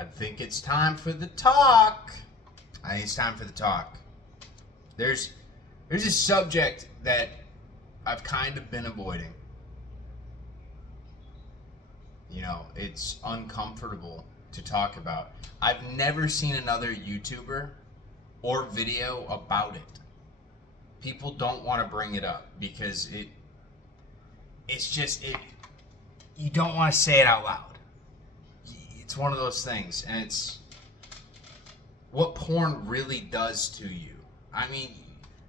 I think it's time for the talk. I think it's time for the talk. There's a subject that I've kind of been avoiding. You know, it's uncomfortable to talk about. I've never seen another YouTuber or video about it. People don't want to bring it up because you don't want to say it out loud. It's one of those things, and it's what porn really does to you. I mean,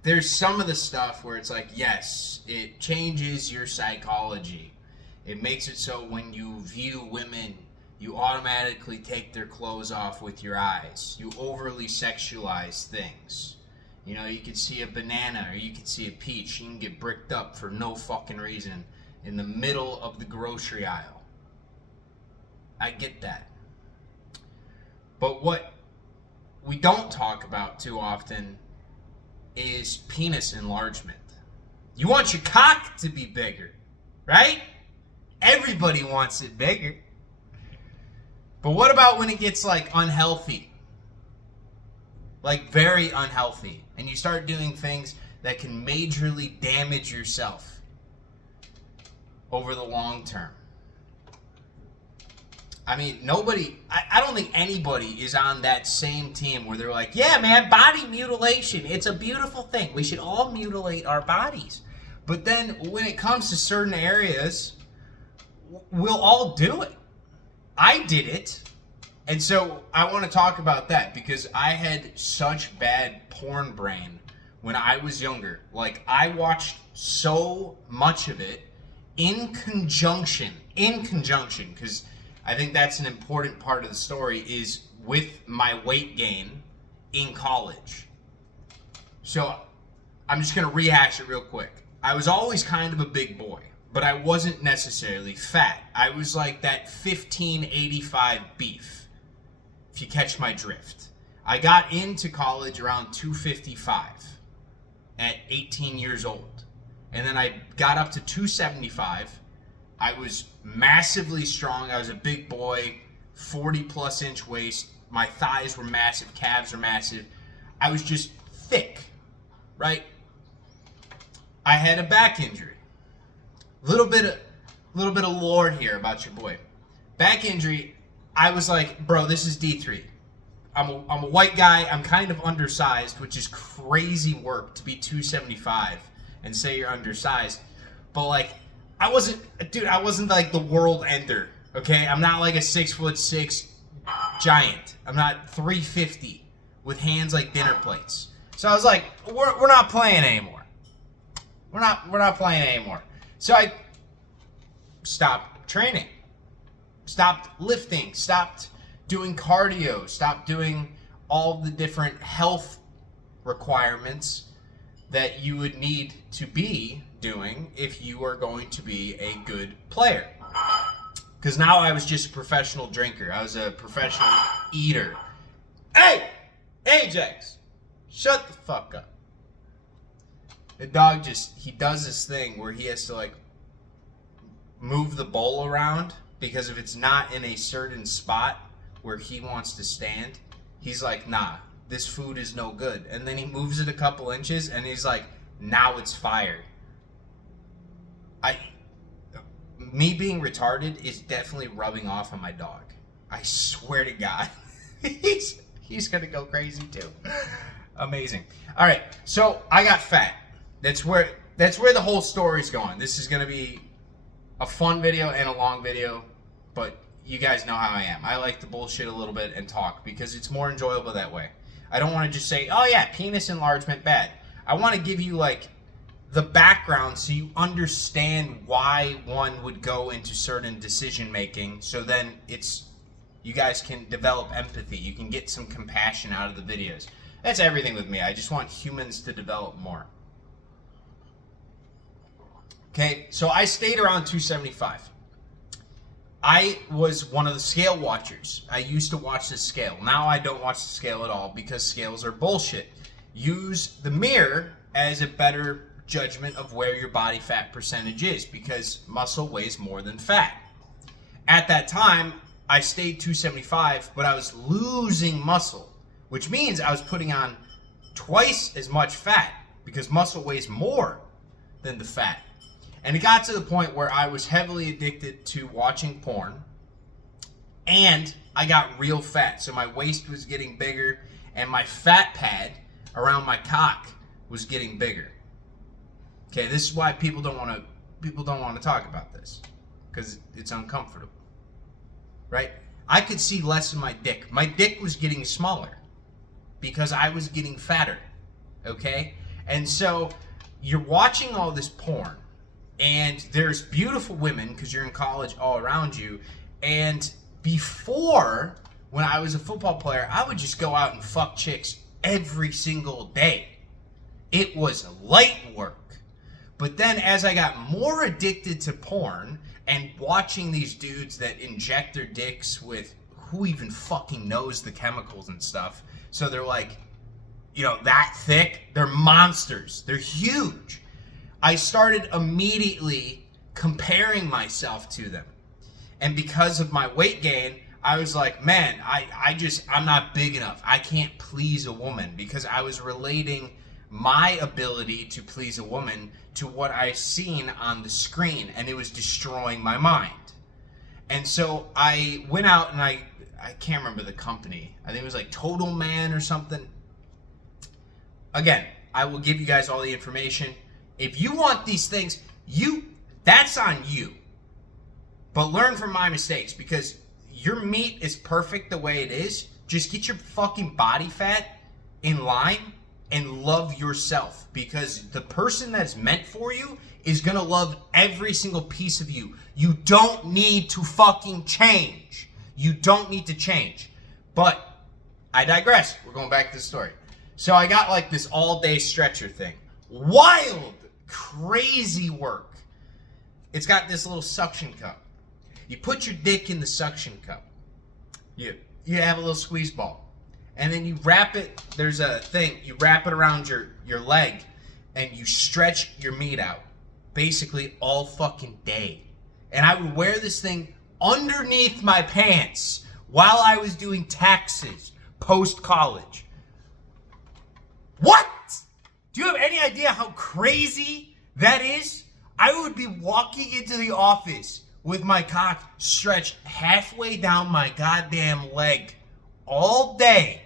there's some of the stuff where it's like, yes, it changes your psychology. It makes it so when you view women, you automatically take their clothes off with your eyes. You overly sexualize things. You know, you could see a banana or you could see a peach. You can get bricked up for no fucking reason in the middle of the grocery aisle. I get that. But what we don't talk about too often is penis enlargement. You want your cock to be bigger, right? Everybody wants it bigger. But what about when it gets like unhealthy? Like very unhealthy. And you start doing things that can majorly damage yourself over the long term. I mean, I don't think anybody is on that same team where they're like, yeah, man, body mutilation. It's a beautiful thing. We should all mutilate our bodies. But then when it comes to certain areas, we'll all do it. I did it. And so I want to talk about that because I had such bad porn brain when I was younger. Like, I watched so much of it in conjunction, because I think that's an important part of the story, is with my weight gain in college. So I'm just going to rehash it real quick. I was always kind of a big boy, but I wasn't necessarily fat. I was like that 1585 beef, if you catch my drift. I got into college around 255 at 18 years old. And then I got up to 275. I was massively strong. I was a big boy, 40 plus inch waist. My thighs were massive, calves were massive. I was just thick, right? I had a back injury. Little bit of lore here about your boy. Back injury, I was like, bro, this is D3. I'm a white guy. I'm kind of undersized, which is crazy work to be 275 and say you're undersized. But like, I wasn't like the world ender, okay? I'm not like a 6'6" giant. I'm not 350 with hands like dinner plates. So I was like, we're not playing anymore. We're not playing anymore. So I stopped training, stopped lifting, stopped doing cardio, stopped doing all the different health requirements that you would need to be doing if you are going to be a good player. Because now I was just a professional drinker. I was a professional eater. Hey! Ajax! Shut the fuck up. The dog he does this thing where he has to like move the bowl around, because if it's not in a certain spot where he wants to stand, he's like, nah, this food is no good. And then he moves it a couple inches and he's like, now it's fired. Me being retarded is definitely rubbing off on my dog. I swear to God. he's gonna go crazy too. Amazing. All right, so I got fat. That's where the whole story's going. This is gonna be a fun video and a long video, but you guys know how I am. I like to bullshit a little bit and talk because it's more enjoyable that way. I don't want to just say, oh yeah, penis enlargement bad. I want to give you like the background so you understand why one would go into certain decision making, so then you guys can develop empathy. You can get some compassion out of the videos. That's everything with me. I just want humans to develop more. Okay, so I stayed around 275. I was one of the scale watchers. I used to watch the scale. Now I don't watch the scale at all because scales are bullshit. Use the mirror as a better judgment of where your body fat percentage is, because muscle weighs more than fat. At that time, I stayed 275, but I was losing muscle, which means I was putting on twice as much fat because muscle weighs more than the fat. And it got to the point where I was heavily addicted to watching porn, and I got real fat. So my waist was getting bigger, and my fat pad around my cock was getting bigger. Okay, this is why people don't want to talk about this, because it's uncomfortable, right? I could see less of my dick. My dick was getting smaller because I was getting fatter, okay? And so you're watching all this porn, and there's beautiful women because you're in college all around you. And before, when I was a football player, I would just go out and fuck chicks every single day. It was light work. But then as I got more addicted to porn and watching these dudes that inject their dicks with who even fucking knows the chemicals and stuff, so they're like, you know, that thick, they're monsters, they're huge. I started immediately comparing myself to them. And because of my weight gain, I was like, man, I'm not big enough. I can't please a woman, because I was relating my ability to please a woman to what I seen on the screen, and it was destroying my mind. And so I went out and I can't remember the company. I think it was like Total Man or something. Again, I will give you guys all the information. If you want these things, that's on you. But learn from my mistakes, because your meat is perfect the way it is. Just get your fucking body fat in line and love yourself, because the person that's meant for you is going to love every single piece of you. You don't need to fucking change. You don't need to change. But I digress. We're going back to the story. So I got like this all-day stretcher thing. Wild, crazy work. It's got this little suction cup. You put your dick in the suction cup. You have a little squeeze ball. And then you wrap it, there's a thing, you wrap it around your leg, and you stretch your meat out. Basically all fucking day. And I would wear this thing underneath my pants while I was doing taxes post-college. What? Do you have any idea how crazy that is? I would be walking into the office with my cock stretched halfway down my goddamn leg all day.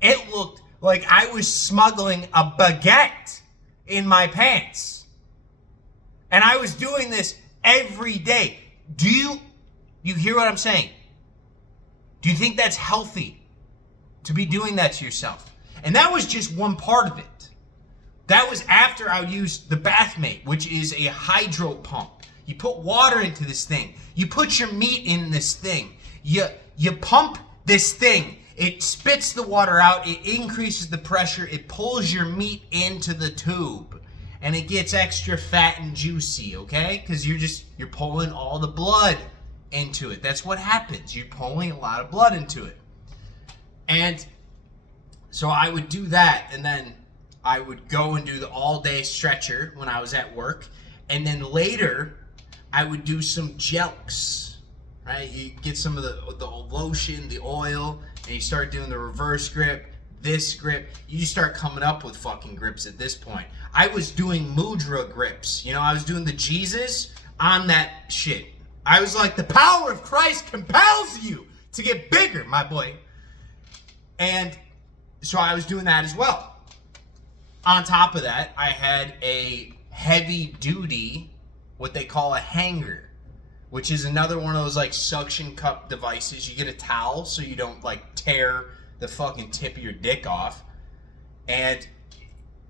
It looked like I was smuggling a baguette in my pants. And I was doing this every day. Do you hear what I'm saying? Do you think that's healthy to be doing that to yourself? And that was just one part of it. That was after I would use the Bathmate, which is a hydro pump. You put water into this thing. You put your meat in this thing. You pump this thing. It spits the water out. It increases the pressure. It pulls your meat into the tube. And it gets extra fat and juicy, okay? Because you're pulling all the blood into it. That's what happens. You're pulling a lot of blood into it. And so I would do that, and then I would go and do the all-day stretcher when I was at work. And then later, I would do some jelks, right? You get some of the lotion, the oil, and you start doing the reverse grip, this grip. You just start coming up with fucking grips at this point. I was doing mudra grips. You know, I was doing the Jesus on that shit. I was like, the power of Christ compels you to get bigger, my boy. And so I was doing that as well. On top of that, I had a heavy duty, what they call a hanger, which is another one of those like suction cup devices. You get a towel so you don't like tear the fucking tip of your dick off. And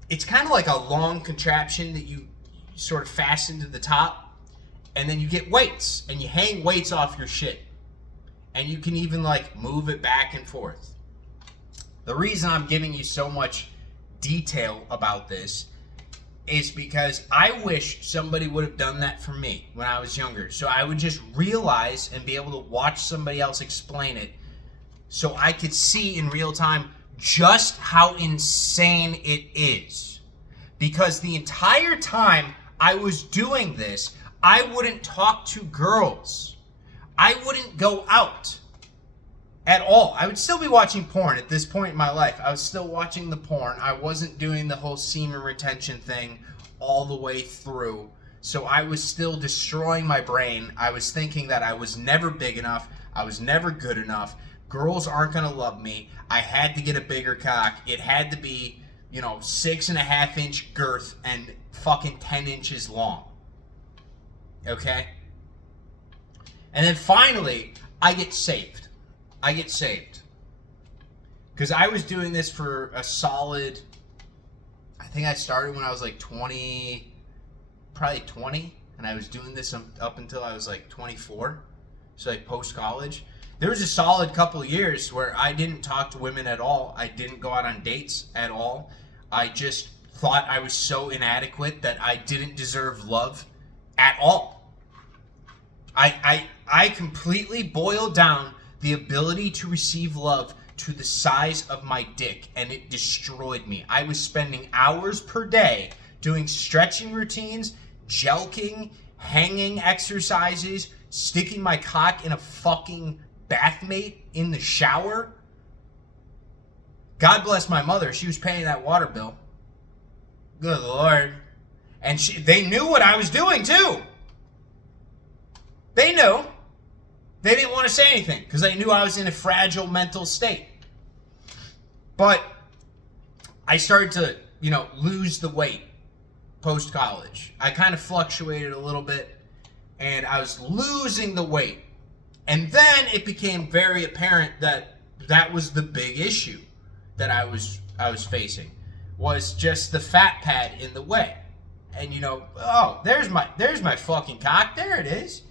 it's kind of like a long contraption that you sort of fasten to the top. And then you get weights, and you hang weights off your shit. And you can even like move it back and forth. The reason I'm giving you so much detail about this is because I wish somebody would have done that for me when I was younger. So I would just realize and be able to watch somebody else explain it so I could see in real time just how insane it is. Because the entire time I was doing this, I wouldn't talk to girls. I wouldn't go out at all. I would still be watching porn at this point in my life. I was still watching the porn. I wasn't doing the whole semen retention thing all the way through. So I was still destroying my brain. I was thinking that I was never big enough. I was never good enough. Girls aren't going to love me. I had to get a bigger cock. It had to be, 6.5-inch girth and fucking 10 inches long. Okay? And then finally, I get saved. Because I was doing this for a solid, I think I started when I was like 20, probably 20. And I was doing this up until I was like 24. So like post-college. There was a solid couple of years where I didn't talk to women at all. I didn't go out on dates at all. I just thought I was so inadequate that I didn't deserve love at all. I completely boiled down the ability to receive love to the size of my dick, and it destroyed me. I was spending hours per day doing stretching routines, jelqing, hanging exercises, sticking my cock in a fucking bathmate in the shower. God bless my mother. She was paying that water bill. Good Lord. And they knew what I was doing, too. They knew. They didn't want to say anything because they knew I was in a fragile mental state. But I started to, lose the weight post-college. I kind of fluctuated a little bit, and I was losing the weight. And then it became very apparent that that was the big issue that I was facing, was just the fat pad in the way. And there's my fucking cock. There it is.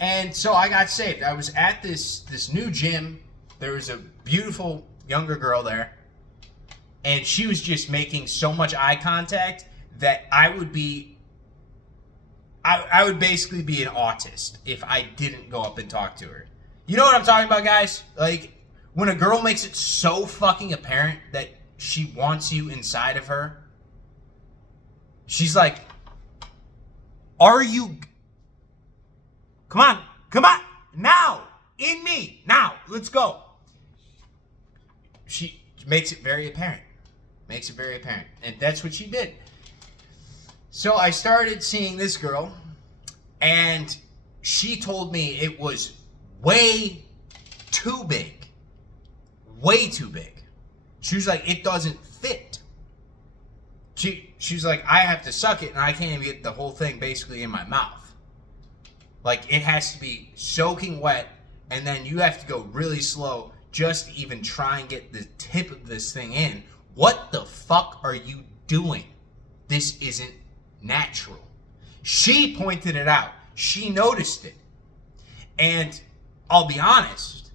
And so I got saved. I was at this new gym. There was a beautiful younger girl there, and she was just making so much eye contact that I would basically be an autist if I didn't go up and talk to her. You know what I'm talking about, guys? Like, when a girl makes it so fucking apparent that she wants you inside of her, she's like, are you... Come on, now, in me, now, let's go. She makes it very apparent, and that's what she did. So I started seeing this girl, and she told me it was way too big. She was like, it doesn't fit. She's like, I have to suck it, and I can't even get the whole thing basically in my mouth. Like, it has to be soaking wet, and then you have to go really slow just to even try and get the tip of this thing in. What the fuck are you doing? This isn't natural. She pointed it out. She noticed it. And I'll be honest,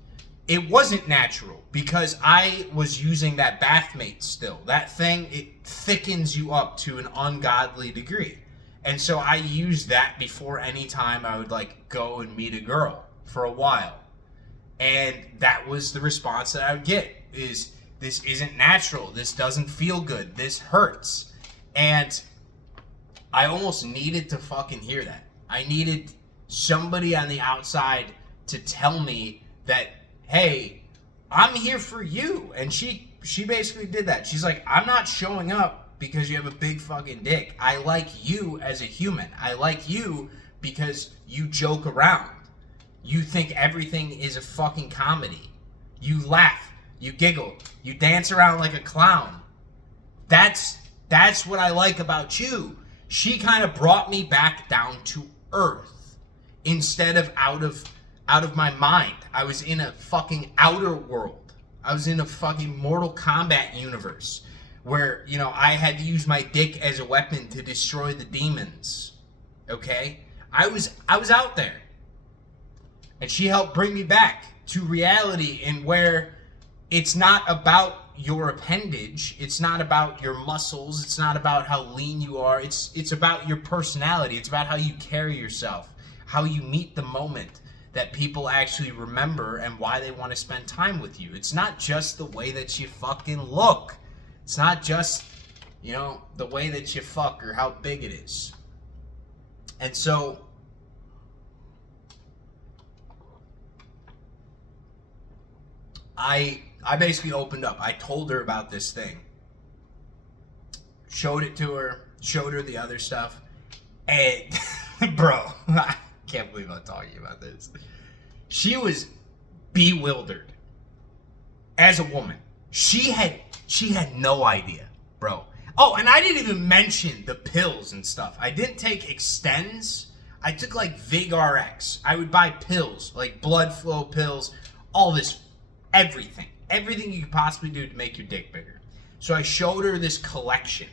it wasn't natural because I was using that bathmate still. That thing, it thickens you up to an ungodly degree. And so I used that before any time I would go and meet a girl for a while. And that was the response that I would get is, this isn't natural. This doesn't feel good. This hurts. And I almost needed to fucking hear that. I needed somebody on the outside to tell me that, hey, I'm here for you. And she basically did that. She's like, I'm not showing up because you have a big fucking dick. I like you as a human. I like you because you joke around. You think everything is a fucking comedy. You laugh. You giggle. You dance around like a clown. That's what I like about you. She kind of brought me back down to earth instead of out of my mind. I was in a fucking outer world. I was in a fucking Mortal Kombat universe where, I had to use my dick as a weapon to destroy the demons. Okay? I was out there. And she helped bring me back to reality in where it's not about your appendage, it's not about your muscles, it's not about how lean you are, it's about your personality, it's about how you carry yourself, how you meet the moment that people actually remember and why they want to spend time with you. It's not just the way that you fucking look. It's not just, the way that you fuck or how big it is. And so I basically opened up. I told her about this thing. Showed it to her. Showed her the other stuff. And, bro, I can't believe I'm talking about this. She was bewildered. As a woman. She had no idea, bro. Oh, and I didn't even mention the pills and stuff. I didn't take Extends. I took like VigRx. I would buy pills, like blood flow pills, all this, everything. Everything you could possibly do to make your dick bigger. So I showed her this collection.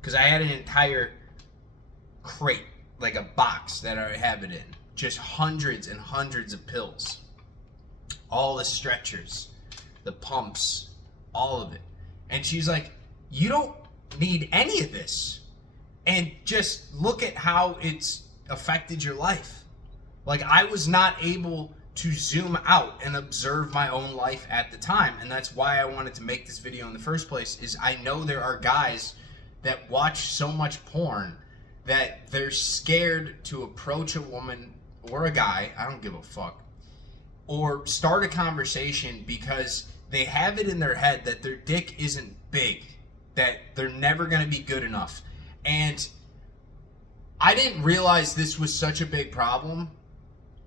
Because I had an entire crate, like a box that I have it in. Just hundreds and hundreds of pills. All the stretchers, the pumps, all of it. And she's like, you don't need any of this. And just look at how it's affected your life. Like, I was not able to zoom out and observe my own life at the time. And that's why I wanted to make this video in the first place, is I know there are guys that watch so much porn that they're scared to approach a woman or a guy, I don't give a fuck, or start a conversation because they have it in their head that their dick isn't big, that they're never going to be good enough. And I didn't realize this was such a big problem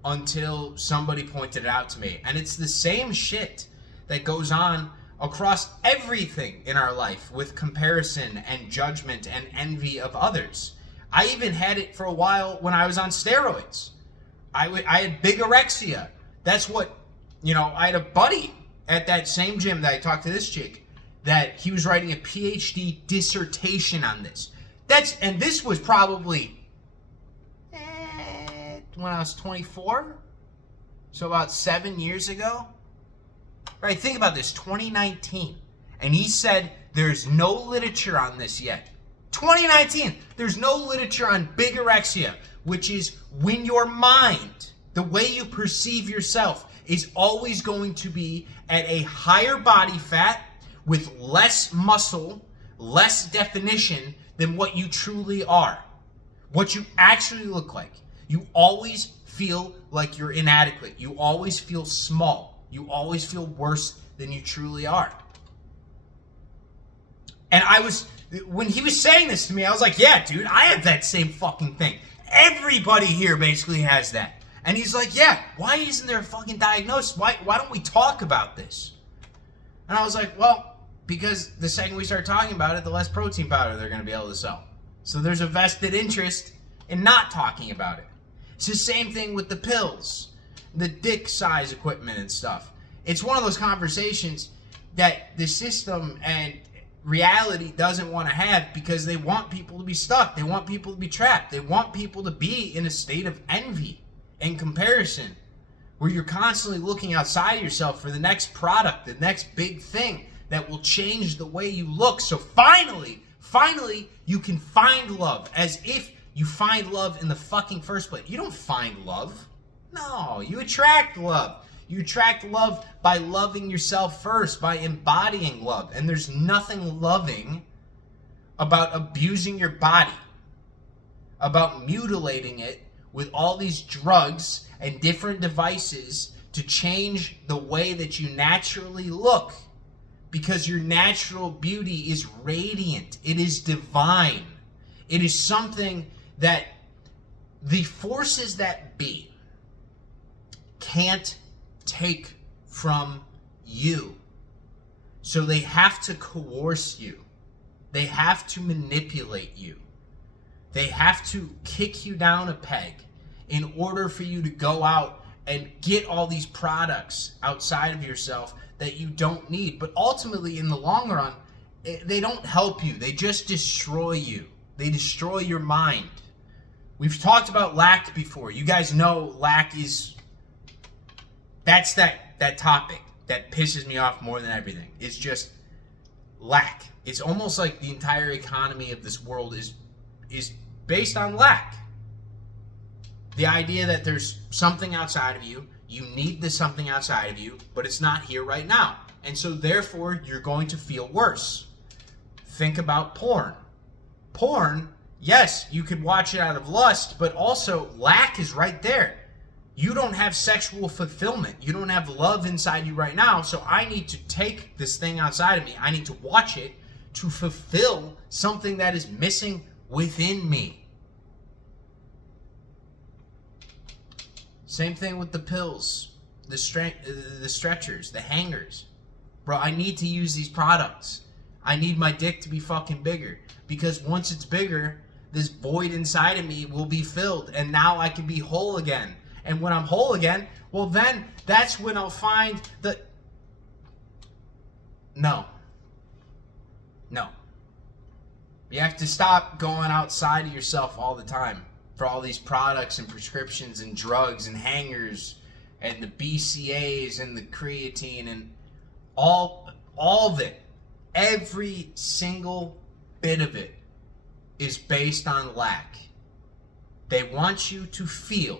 until somebody pointed it out to me. And it's the same shit that goes on across everything in our life with comparison and judgment and envy of others. I even had it for a while when I was on steroids. I had bigorexia. That's what, I had a buddy at that same gym that I talked to this chick, that he was writing a PhD dissertation on this. And this was probably when I was 24, so about 7 years ago. Right, think about this, 2019. And he said there's no literature on this yet. 2019, there's no literature on bigorexia, which is when your mind, the way you perceive yourself, is always going to be at a higher body fat with less muscle, less definition than what you truly are. What you actually look like. You always feel like you're inadequate. You always feel small. You always feel worse than you truly are. And when he was saying this to me, I was like, yeah, dude, I have that same fucking thing. Everybody here basically has that. And he's like, yeah, why isn't there a fucking diagnosis? Why don't we talk about this? And I was like, well, because the second we start talking about it, the less protein powder they're going to be able to sell. So there's a vested interest in not talking about it. It's the same thing with the pills, the dick size equipment and stuff. It's one of those conversations that the system and reality doesn't want to have because they want people to be stuck. They want people to be trapped. They want people to be in a state of envy and comparison where you're constantly looking outside yourself for the next product, the next big thing that will change the way you look. So finally, you can find love, as if you find love in the fucking first place. You don't find love. No, you attract love. You attract love by loving yourself first, by embodying love. And there's nothing loving about abusing your body, about mutilating it with all these drugs and different devices to change the way that you naturally look. Because your natural beauty is radiant. It is divine. It is something that the forces that be can't take from you. So they have to coerce you. They have to manipulate you. They have to kick you down a peg in order for you to go out and get all these products outside of yourself that you don't need. But ultimately, in the long run, they don't help you. They just destroy you. They destroy your mind. We've talked about lack before. You guys know lack is... That's that topic that pisses me off more than everything. It's just lack. It's almost like the entire economy of this world is based on lack. The idea that there's something outside of you, you need this something outside of you, but it's not here right now. And so therefore, you're going to feel worse. Think about porn. Porn, yes, you could watch it out of lust, but also lack is right there. You don't have sexual fulfillment. You don't have love inside you right now. So I need to take this thing outside of me. I need to watch it to fulfill something that is missing within me. Same thing with the pills, the stretchers, the hangers. Bro, I need to use these products. I need my dick to be fucking bigger. Because once it's bigger, this void inside of me will be filled. And now I can be whole again. And when I'm whole again, well then, that's when I'll find the... No. You have to stop going outside of yourself all the time for all these products and prescriptions and drugs and hangers and the BCAAs and the creatine and all of it. Every single bit of it is based on lack. They want you to feel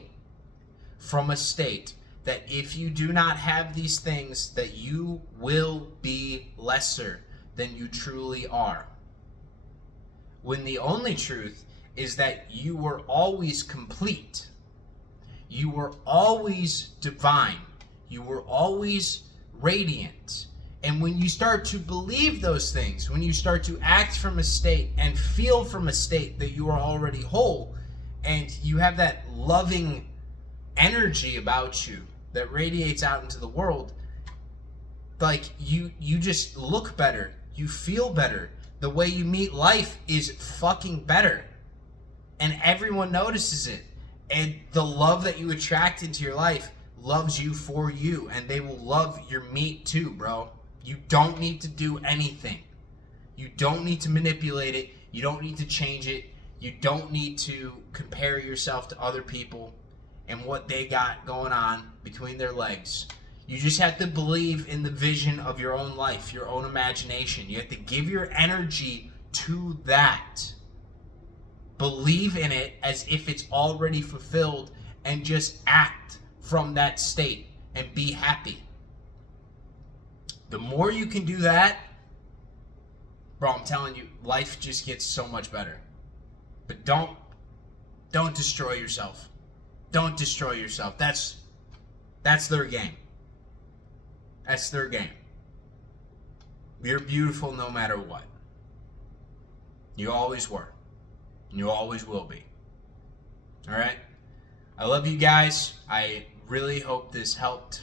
from a state that if you do not have these things, that you will be lesser than you truly are. When the only truth is that you were always complete. You were always divine. You were always radiant. And when you start to believe those things, when you start to act from a state and feel from a state that you are already whole, and you have that loving energy about you that radiates out into the world, like you just look better, you feel better, the way you meet life is fucking better, and everyone notices it, and the love that you attract into your life loves you for you, and they will love your meat too, bro. You don't need to do anything. You don't need to manipulate it. You don't need to change it. You don't need to compare yourself to other people and what they got going on between their legs. You just have to believe in the vision of your own life, your own imagination. You have to give your energy to that. Believe in it as if it's already fulfilled and just act from that state and be happy. The more you can do that, bro, I'm telling you, life just gets so much better. But don't destroy yourself. Don't destroy yourself. That's their game. That's their game. You're beautiful no matter what. You always were. And you always will be. Alright? I love you guys. I really hope this helped.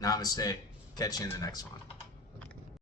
Namaste. Catch you in the next one.